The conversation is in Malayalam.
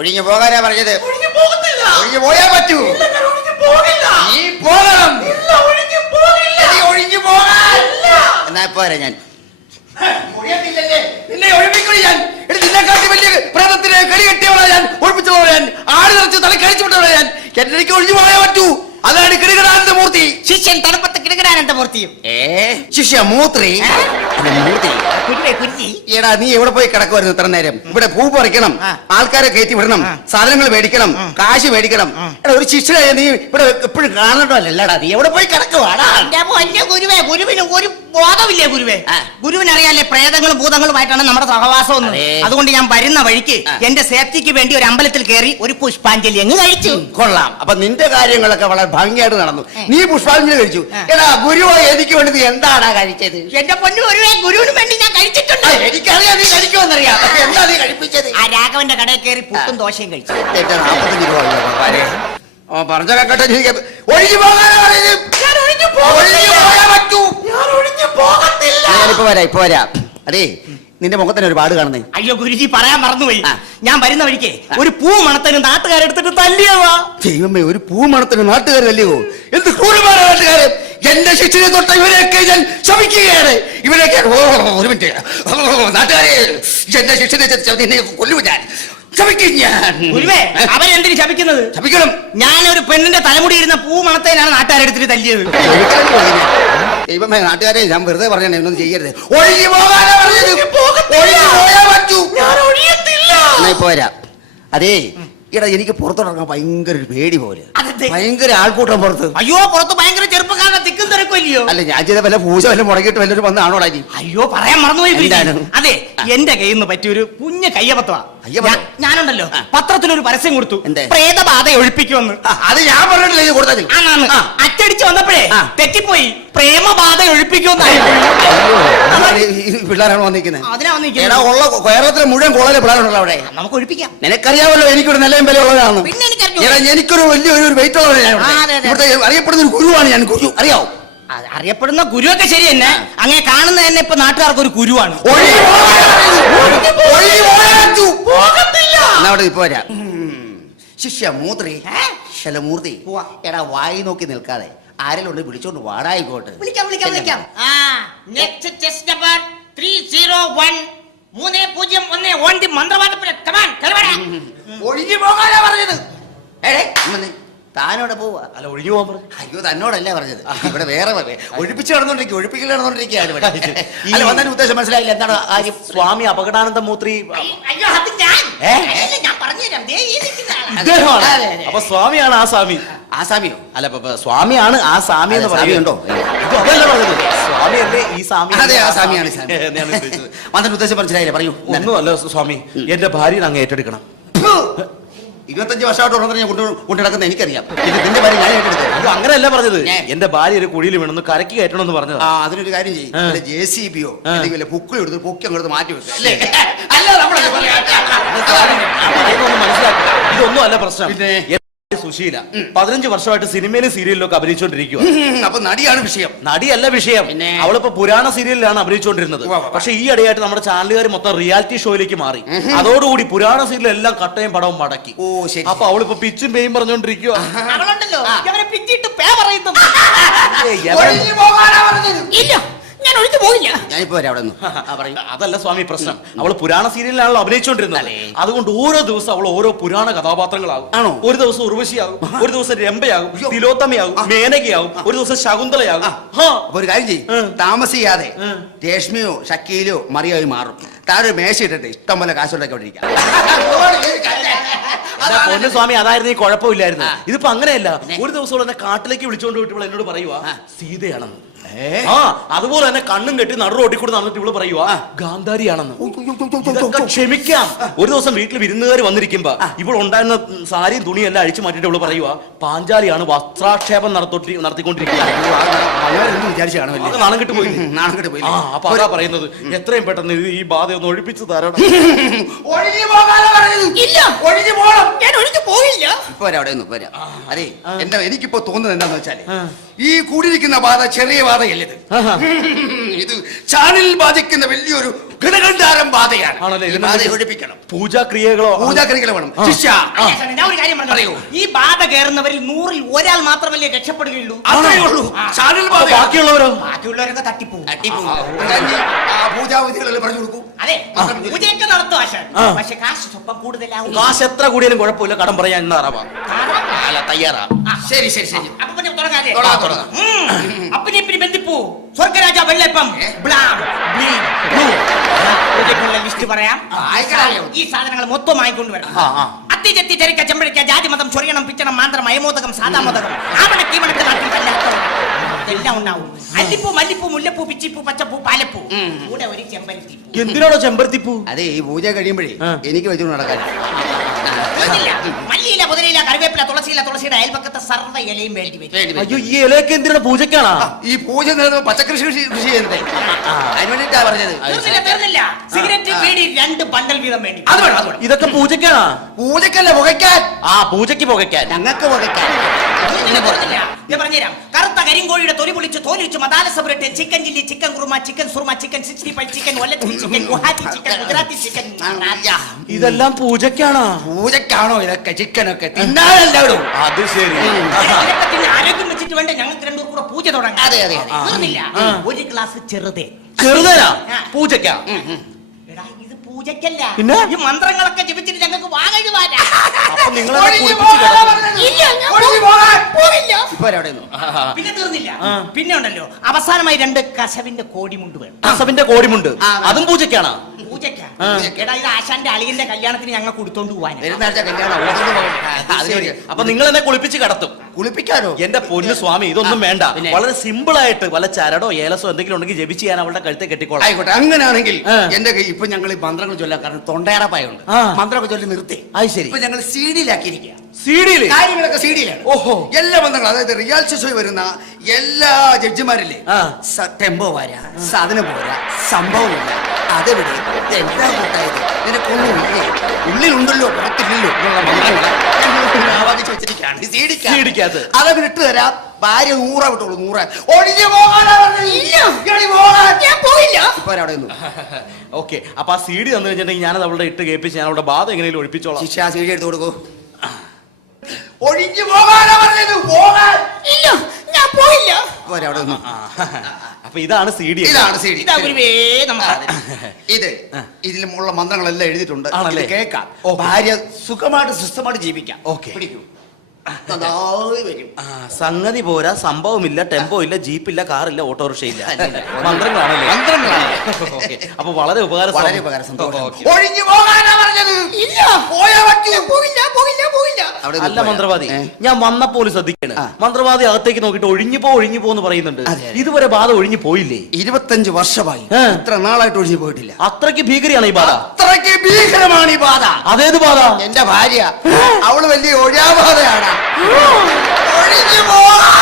ഒഴിഞ്ഞു പോകാനാ പറഞ്ഞത്. ഒഴിഞ്ഞു പോകത്തില്ല. ഒഴിഞ്ഞു പോയാ പറ്റൂ. ഇല്ല, ഞാൻ ഒഴിഞ്ഞു പോകില്ല. നീ പോകണം. ഇല്ല, ഒഴിഞ്ഞു പോകില്ല. നീ ഒഴിഞ്ഞു പോകാൻ. ഇല്ല. എന്നാ പോരാ ഞാൻ. നിന്നെ ഒഴിപ്പിക്കൂടി ഞാൻ. നിന്നെക്കാട്ടി വലിയ പ്രേതത്തിന് കളി കെട്ടിയവളാ ഞാൻ. ഒഴിപ്പിച്ചവളാ ഞാൻ. ആട് നിറച്ച് തല കഴിച്ചു വിട്ടവളാ ഞാൻ. എനിക്ക് ഒഴിഞ്ഞു പോകാൻ പറ്റൂ. അതാണ് കിടുകിടാനന്ദ മൂർത്തി. ശിഷ്യൻ തണുപ്പത്ത് കിടുകിടാനന്ദ മൂർത്തിയും. ശിഷ്യ മൂത്രി മൂർത്തി. എടാ നീ എവിടെ പോയി കിടക്കുമായിരുന്നു ഇത്ര നേരം? ഇവിടെ പൂ പറിക്കണം, ആൾക്കാരെ കയറ്റി വിടണം, സാധനങ്ങൾ മേടിക്കണം, കാശ് മേടിക്കണം. എടാ ഒരു ശിഷ്യനായ നീ ഇവിടെ എപ്പോഴും കാണണ്ടല്ലടാ. നീ എവിടെ പോയി കിടക്കുവാടാ? ഗുരുവേ, ഗുരുവിന് ഒരു ബോധമില്ലേ ഗുരുവേ? ഗുരുവിനറിയാലേ പ്രേതങ്ങളും ഭൂതങ്ങളുമായിട്ടാണ് നമ്മുടെ സഹവാസം എന്ന്. അതുകൊണ്ട് ഞാൻ വരുന്ന വഴിക്ക് എന്റെ സേഫ്റ്റിക്ക് വേണ്ടി ഒരു അമ്പലത്തിൽ കയറി ഒരു പുഷ്പാഞ്ജലി അങ്ങ് കഴിച്ചു. കൊള്ളാം. അപ്പൊ നിന്റെ കാര്യങ്ങളൊക്കെ വളരെ ഭംഗിയായിട്ട് നടന്നു. നീ പുഷ്പാഞ്ജലി കഴിച്ചു. എടാ ഗുരുവായി എനിക്ക് വേണ്ടി നീ എന്താടാ കഴിച്ചത്? എന്റെ പൊന്നു ഗുരുവേ, ഗുരുവിന് വേണ്ടി ഞാൻ കഴിച്ചിട്ടുണ്ട്. എനിക്കറിയാം നീ കഴിക്കുമെന്നറിയാം. എന്താ നീ കഴിപ്പിച്ചത്? ആ രാഘവന്റെ കടയിൽ കയറി പുട്ടും ദോശയും കഴിച്ചു. 45 രൂപ പറഞ്ഞ കേട്ടോ. ഒഴിഞ്ഞു പോകാനാ പറഞ്ഞത്. ഞാനിപ്പോ വരാം, ഇപ്പൊ വരാം. അതേ നിന്റെ മുഖത്തിന് ഒരു പാട് കാണുന്നേ. അയ്യോ ഗുരുജി, പറയാൻ മറന്നുപോയി. ഞാൻ വരുന്ന വഴിക്ക് ഒരു പൂ മണത്തിന് നാട്ടുകാരെടുത്തിട്ട് തല്ലിയവാ. ദൈവമേ, ഒരു പൂ മണത്തിന് നാട്ടുകാർ തല്ലിയോ? എന്ത് ക്രൂരമാണ് നാട്ടുകാര്. എന്റെ ശിക്ഷനെ തൊട്ട ഇവരെയൊക്കെ ഞാൻ ശമിക്കുകയാണ്. ഇവരൊക്കെ ഒരു മിനിറ്റ് നാട്ടുകാരെ, എന്റെ ശിക്ഷനെ കൊല്ലുമോ ഞാൻ? അവരെന്തിനു ശപിക്കുന്നത്? ശപിക്കണം. ഞാനൊരു പെണ്ണിന്റെ തലമുടി ഇരുന്ന പൂ മണത്തേനാണ് നാട്ടുകാരെടുത്തിട്ട് തല്ലിയത്. ദൈവമേ, നാട്ടുകാരെ ഞാൻ വെറുതെ പറഞ്ഞ ഒന്നും ചെയ്യരുത്. ഒഴിഞ്ഞു പോകാനാ പറഞ്ഞത്. പോയാ പറ്റൂ. എന്നാ ഇപ്പൊ വരാം. അതേ എടാ, എനിക്ക് പുറത്തോട്ടിറങ്ങാൻ ഭയങ്കര പേടി പോലെ. ഭയങ്കര ആൾക്കൂട്ടം പുറത്ത്. അയ്യോ, പുറത്ത് ഭയങ്കര ചെറുപ്പക്കാരുടെ തിക്കും തിരക്കുമല്ലയോ? അല്ല, ഞാൻ ചെയ്ത വല്ല പൂജ വല്ല മുടങ്ങിയിട്ട് വല്ലൊരു വന്നാണോടാ നീ? അയ്യോ, പറയാൻ മറന്നുപോയി. അതെ, എന്റെ കയ്യിൽ നിന്ന് പറ്റിയൊരു കുഞ്ഞ് കയ്യപത്രമാ. ഞാനുണ്ടല്ലോ പത്രത്തിനൊരു പരസ്യം കൊടുത്തു, പ്രേതബാധ ഒഴിപ്പിക്കുമെന്ന്. അത് ഞാൻ പറഞ്ഞിട്ടില്ല കൊടുത്തത്. അച്ചടിച്ച് വന്നപ്പോഴേ തെറ്റിപ്പോയി, പ്രേമബാധ ഒഴിപ്പിക്കുമെന്നായി. പിള്ളേരാണ് വന്നിരിക്കുന്നത്. അതിനാ വന്നിരിക്കുന്നത്. ഉള്ള കേരളത്തിലെ മുഴുവൻ കോളേജിലെ പിള്ളേരുണ്ടല്ലോ അവിടെ. നമുക്ക് ഒഴിപ്പിക്കാം. നിനക്കറിയാമല്ലോ എനിക്കൊരു നല്ല വിലയുള്ളതാണ്. പിന്നെ എനിക്കൊരു വലിയൊരു വെയിറ്റ് ഉള്ളവരാണ്. ഇവിടുത്തെ അറിയപ്പെടുന്ന ഒരു ഗുരുവാണ് ഞാൻ. ഗുരു അറിയാവോ? അറിയപ്പെടുന്ന ഗുരുവൊക്കെ ശരി തന്നെ. അങ്ങനെ കാണുന്ന തന്നെ ഇപ്പൊ നാട്ടുകാർക്ക് ഒരു ഗുരുവാണ്. ഇപ്പൊ വരാം. ശിഷ്യ മൂത്രി ശലമൂർത്തി, എടാ വായി നോക്കി നിൽക്കാതെ ആരെങ്കിലും ഉണ്ട് വിളിച്ചോണ്ട് വാടായിക്കോട്ടെ. വിളിക്കാം. Next chess number 301 3001 on the മന്ത്രവാദപുര. ഒഴിഞ്ഞു പോകാനാ പറഞ്ഞത്. താനോടെ പോവാ? അല്ല, ഒഴിഞ്ഞു പോകാൻ പറഞ്ഞു. അയ്യോ, തന്നോടല്ല പറഞ്ഞത്. ഇവിടെ വേറെ ഒഴിപ്പിച്ച് നടന്നോണ്ടിരിക്കും, ഒഴിപ്പിക്കൽ നടന്നോണ്ടിരിക്കുകയാണ് ഇവിടെ. അല്ല, വന്നതിന് ഉദ്ദേശം മനസ്സിലായില്ല. എന്താണ് കാര്യം? സ്വാമി അപകടാനന്ദ മൂത്രി. അപ്പൊ സ്വാമിയാണ് ആ സ്വാമി. ആ സ്വാമിയോ? അല്ല, സ്വാമിയാണ് ആ സ്വാമി എന്ന് പറയുന്നുണ്ടോ? സ്വാമി അല്ലേ ഈ സ്വാമി? അതെ, ആ സ്വാമിയാണ്. വന്നതിന് ഉദ്ദേശം മനസ്സിലായില്ല, പറയൂ. ഒന്നുമല്ല സ്വാമി, എന്റെ ഭാര്യനെ അങ്ങ് ഏറ്റെടുക്കണം. 25 വർഷമായിട്ട് ഉടനെ കൊണ്ടിടക്കുന്ന എനിക്കറിയാം. നിന്റെ ഭാര്യ ഞാൻ ഏറ്റെടുത്തത്. അത് അങ്ങനെയല്ല പറഞ്ഞത്. എന്റെ ഭാര്യ ഒരു കുഴിയിൽ വീണെന്ന് കരക്കി കയറ്റണം എന്ന് പറഞ്ഞത്. അതിനൊരു കാര്യം ചെയ്യും, JCBയോ അല്ലെങ്കിൽ പൊക്കി എടുത്ത് പൊക്കി അങ്ങോട്ട് മാറ്റി വെക്കുക. മനസ്സിലാക്കുക, ഇതൊന്നും അല്ല പ്രശ്നം. സുശീല 15 വർഷമായിട്ട് സിനിമയിലും സീരിയലിലൊക്കെ അഭിനയിച്ചോണ്ടിരിക്കുക. അപ്പൊ നടിയാണ് വിഷയം? നടിയല്ല വിഷയം. അവളിപ്പോ പുരാണ സീരിയലിലാണ് അഭിനയിച്ചുകൊണ്ടിരുന്നത്. പക്ഷെ ഈ ഇടയായിട്ട് നമ്മുടെ ചാനലുകാർ മൊത്തം റിയാലിറ്റി ഷോയിലേക്ക് മാറി. അതോടുകൂടി പുരാണ സീരിയൽ എല്ലാം കട്ടയും പടവും മടക്കി. അപ്പൊ അവളിപ്പോ പിച്ചും പേയും പറഞ്ഞോണ്ടിരിക്കുക. ഞാൻ ഒഴിഞ്ഞു പോയില്ല. ഞാനിപ്പോ വരാം അവിടെ നിന്ന്. അതല്ല സ്വാമി പ്രശ്നം. അവള് പുരാണ സീരിയലിലാണല്ലോ അഭിനയിച്ചോണ്ടിരുന്നത്. അതുകൊണ്ട് ഓരോ ദിവസം അവൾ ഓരോ പുരാണ കഥാപാത്രങ്ങളാവും. ഒരു ദിവസം ഉർവശിയാകും, ഒരു ദിവസം രംഭയാകും, തിലോത്തമയാകും, മേനകയാകും, ഒരു ദിവസം ശകുന്തളയാകും. ഒരു കാര്യം ചെയ്യും, താമസിയാതെ രേഷ്മിയോ ഷക്കീലോ മറിയായി മാറും. താരൊരു മേശ ഇട്ടിട്ട് ഇഷ്ടം പോലെ കാശുണ്ടാക്കിക്കൊണ്ടിരിക്കാം. പൊന്നു സ്വാമി, അതായിരുന്നു ഈ കുഴപ്പമില്ലായിരുന്നു. ഇതിപ്പോ അങ്ങനെയല്ല. ഒരു ദിവസം എന്നെ കാട്ടിലേക്ക് വിളിച്ചോണ്ട് പോയിട്ട് എന്നോട് പറയുവാ സീതയാണെന്ന്. അതുപോലെ തന്നെ കണ്ണും കെട്ടി നടു റോട്ടിക്കൂടെ നടന്നിട്ട് ഇവള് പറയുവാ ഗാന്ധാരിയാണെന്ന്. ക്ഷമിക്കാം. ഒരു ദിവസം വീട്ടിൽ വിരുന്നുകാർ വന്നിരിക്കുമ്പോ ഇവൾ ഉണ്ടായിരുന്ന സാരിയും തുണിയെല്ലാം അഴിച്ചു മാറ്റിട്ട് ഇവള് പറയുവാ പാഞ്ചാലിയാണ് വസ്ത്രാക്ഷേപം നടത്തിക്കൊണ്ടിരിക്കുക. നാണം കെട്ട് പോയി. അപ്പൊ അതാ പറയുന്നത്, എത്രയും പെട്ടെന്ന് ഈ ബാധ ഒന്ന് ഒഴിപ്പിച്ചു തരണം. അതെ, എനിക്കിപ്പോ തോന്നുന്നത് എന്താന്ന് വെച്ചാല് ഈ കൂടിയിരിക്കുന്ന ബാധ ചെറിയ ബാധയല്ലത്. ആഹാ. ഇത് ചാനൽ ബാധിക്കുന്ന വലിയൊരു ഘടകണ്ഡാരം ബാധയാണ്. ആണല്ലേ? ഈ ബാധ ഒഴിപ്പിക്കണം. പൂജാക്രിയകളോ? പൂജാക്രികൾ വേണം. ശിഷ്യ, ഞാൻ ഒരു കാര്യം പറയൂ. പറഞ്ഞു, ഈ ബാധ കയറുന്നവരിൽ 100-ൽ ഒരാൾ മാത്രമല്ലേ രക്ഷപ്പെടുകയുള്ളൂ. അത്രേ ഉള്ളൂ. ചാനൽ ബാധ. ബാക്കിയുള്ളവരോ? ബാക്കിയുള്ളവരൊക്കെ തട്ടിപ്പോവും. പൂജാവിധികളെല്ലാം പറഞ്ഞു കൊടുക്കൂ. അതെ, പൂജയൊക്കെ നടത്തും ആശാൻ. പക്ഷെ കാശ് സ്വപ്പം കൂടുതലാവും. കാശ് എത്ര കൂടിയാലും കുഴപ്പമില്ല, കടം പറയാൻ ഇന്നാറാവാം. അല്ല, തയ്യാറാ. ശരി ശരി ശരി. അപ്പൊ പിന്നെ തുടങ്ങാതെ. തുടങ്ങാം. അപ്പനെ ബന്ധിപ്പൂ സ്വർഗരാജ വെള്ളപ്പം ബ്ലാം ബ്ലീം ബ്ലൂ. പൂജയ്ക്കുള്ള ലിസ്റ്റ് പറയാം. ഈ സാധനങ്ങൾ മൊത്തം വാങ്ങിക്കൊണ്ട് വരണം. അത്തി ചെത്തി ചെറിക്ക ചെമ്പഴിക്ക ജാതി മതം ചൊറിയണം പിച്ചണം മാന്ത്രം അയമോദകം സാദാ മോദകം ആവണക്ക് ഈവണക്ക് നാട്ടിൽ എല്ലാം ഉണ്ടാവും. അല്ലിപ്പൂ മല്ലിപ്പൂ മുല്ലപ്പൂ പിച്ചിപ്പൂ പച്ചപ്പൂ പാലപ്പൂ കൂടെ ഒരു ചെമ്പരത്തി. എന്തിനാണോ ചെമ്പരത്തിപ്പൂ? അതെ, ഈ പൂജ കഴിയുമ്പോഴേ എനിക്ക് വെച്ചു നടക്കാൻ. മല്ലിയില പുതിനയില കറിവേപ്പില തുളസിയില തുളസിയുടെ അയൽപക്കത്തെ സർവ്വ ഇലയും വേണ്ടി വരും. അയ്യോ, ഈ ഇലയൊക്കെ എന്തിനാണ് പൂജക്കാണോ? ഈ പൂജ നേടുന്ന പച്ചക്കൃഷി കൃഷി ചെയ്യുന്നത് അതിന് വേണ്ടിട്ടാ പറഞ്ഞത്. തീർന്നില്ല. സിഗരറ്റ് ബീഡി 2 ബണ്ടൽ വീതം വേണ്ടി. അത് വേണം, അത് വേണം. ഇതൊക്കെ പൂജക്കാണോ? പൂജക്കല്ല, പുകയ്ക്കാൻ. ആ, പൂജയ്ക്ക് പുകയ്ക്കാൻ. ഞങ്ങൾക്ക് പുകയ്ക്കാൻ. ഞാൻ പറഞ്ഞുതരാം. കറുത്ത കരിങ്കോഴിയുടെ തൊലി പൊളിച്ച് തോലിച്ച് മദാലസ പുരട്ടെ chicken chilli chicken korma chicken സുർമ ചിക്കൻ 65 ചിക്കൻ ഒലത്തി chicken Guwahati chicken Gujarati chicken. ഇതെല്ലാം പൂജക്കാണോ? പൂജക്കാണോ ഇതൊക്കെ? ചിക്കനൊക്കെ തിന്നാനെല്ലാവരും. അത് ശരി. ആരോഗ്യം വെച്ചിട്ട് വേണ്ട ഞങ്ങൾക്ക് 2 കൂടെ പൂജ തുടങ്ങാം. അതെ, അതെ. തീർന്നില്ല. ഒരു ഗ്ലാസ് ചെറുതേ. ചെറുതരാ പൂജക്കാ? എടാ, ഇത് പൂജക്കല്ല. പിന്നെ? ഈ മന്ത്രങ്ങളൊക്കെ ജപിച്ചിട്ട് ഞങ്ങൾക്ക് വാങ്ങുവാനാ. അപ്പൊ നിങ്ങളെ പിന്നെ തീർന്നില്ല. പിന്നെ ഉണ്ടല്ലോ അവസാനമായി 2 കസവിന്റെ കോടിമുണ്ട് വേണം. കസവിന്റെ കോടിമുണ്ട് അതും പൂജക്കാണോ? പൂജക്കാ. എടാ, ഇത് ആശാന്റെ അളിയന്റെ കല്യാണത്തിന് ഞങ്ങൾ കൊടുത്തോണ്ട് പോവാനാ. അപ്പൊ നിങ്ങൾ എന്നെ കുളിപ്പിച്ച് കടത്തും? കുളിപ്പിക്കാനോ? എന്റെ പൊന്നു സ്വാമി, ഇതൊന്നും വേണ്ട. പിന്നെ? വളരെ സിമ്പിൾ ആയിട്ട് വല്ല ചരടോ ഏലസോ എന്തെങ്കിലും ഉണ്ടെങ്കിൽ ജപിച്ച് ഞാൻ അവളുടെ കഴുത്തെ കെട്ടിക്കോളാം. ആയിക്കോട്ടെ, അങ്ങനെയാണെങ്കിൽ എന്റെ കൈ ഇപ്പൊ ഞങ്ങൾ മന്ത്രങ്ങൾ ചൊല്ലാൻ, കാരണം തൊണ്ടയടപ്പായുണ്ട്. മന്ത്രമൊക്കെ ചൊല്ലി നിർത്തി. അത് ശരി. ഇപ്പൊ ഞങ്ങൾ CD-യിലാക്കിയിരിക്കുക. CD-യില് കാര്യങ്ങളൊക്കെ CD-യിലാണ്. ഓഹോ. എല്ലാ ബന്ധങ്ങളും, അതായത് റിയാലിറ്റി ഷോ വരുന്ന എല്ലാ ജഡ്ജിമാരില്ലേ, ടെമ്പോ വരാ, സാധനം പോരാ, സംഭവമില്ല, അതെവിടെ, എന്താ കൂട്ടായത്, നിനക്കൊന്നുമില്ലേ, ഉള്ളിലുണ്ടല്ലോ പുറത്തില്ലല്ലോ എന്നുള്ള മന്ത്രങ്ങൾ ആവാദിച്ച് വെച്ചിരിക്കുകയാണ് CD-ക്കകത്ത്. അതങ്ങനെ ഇട്ട് തരാം. ഭാര്യ 100 വിട്ടോളൂ, 100. ഒഴിഞ്ഞു പോകാനാ പറഞ്ഞത്. ഞാൻ പോയില്ല. ഇപ്പൊ അവിടെ നിന്നു. ഓക്കെ, അപ്പൊ ആ CD തന്നു കഴിഞ്ഞിട്ടുണ്ടെങ്കിൽ ഞാനത് അവളുടെ ഇട്ട് കേൾപ്പിച്ച് ഞാൻ അവളുടെ ബാധ എങ്ങനെയും ഒഴിപ്പിച്ചോളാം. ശിക്ഷ CD എടുത്തു കൊടുക്കൂ. ഒഴിഞ്ഞു പോകാനാ പറഞ്ഞത്. പോകാൻ ഇല്ല, ഞാൻ പോയില്ല. ഇപ്പൊ അവിടെ നിന്നു. അപ്പൊ ഇതാണ് CD. ഇതാണ് CD. ഇതാ ഗുരുവേ നമുക്ക്. ഇതിലുള്ള മന്ത്രങ്ങളെല്ലാം എഴുതിയിട്ടുണ്ട്. ആണല്ലേ? ഇത് കേൾക്കാം. ഭാര്യ സുഖമായിട്ട് സ്വസ്ഥമായിട്ട് ജീവിക്കാം. ഓക്കെ. പിടിക്കൂ. നന്നായി വരും. സംഗതി പോരാ, സംഭവമില്ല, ടെമ്പോ ഇല്ല, ജീപ്പില്ല, കാറില്ല, ഓട്ടോറിക്ഷ ഇല്ല. മന്ത്രങ്ങളാണല്ലേ? മന്ത്രങ്ങളാണ്. ഓക്കെ, അപ്പൊ വളരെ ഉപകാരം. വളരെ ഉപകാരം. ഒഴിഞ്ഞു പോകാനാ പറഞ്ഞത്. ഇല്ല, പോയാ പറ്റൂ. പോയില്ല, പോയില്ല, പോയില്ല. അല്ല മന്ത്രവാദി, ഞാൻ വന്നപ്പോൾ ശ്രദ്ധിക്കാണ്. മന്ത്രവാദി അകത്തേക്ക് നോക്കിട്ട് ഒഴിഞ്ഞു പോന്ന് പറയുന്നുണ്ട്. ഇതുവരെ ബാധ ഒഴിഞ്ഞു പോയില്ലേ? 25 വർഷമായി. ഇത്ര നാളായിട്ട് ഒഴിഞ്ഞു പോയിട്ടില്ല. അത്രയ്ക്ക് ഭീകരയാണ് ഈ ബാധ. അത്രയ്ക്ക് ഭീകരമാണ് ഈ ബാധ. അതേത് ബാധ? എന്റെ ഭാര്യ, അവള് വലിയ ഒഴാബാധയാണ്. ഒഴിഞ്ഞു പോകാൻ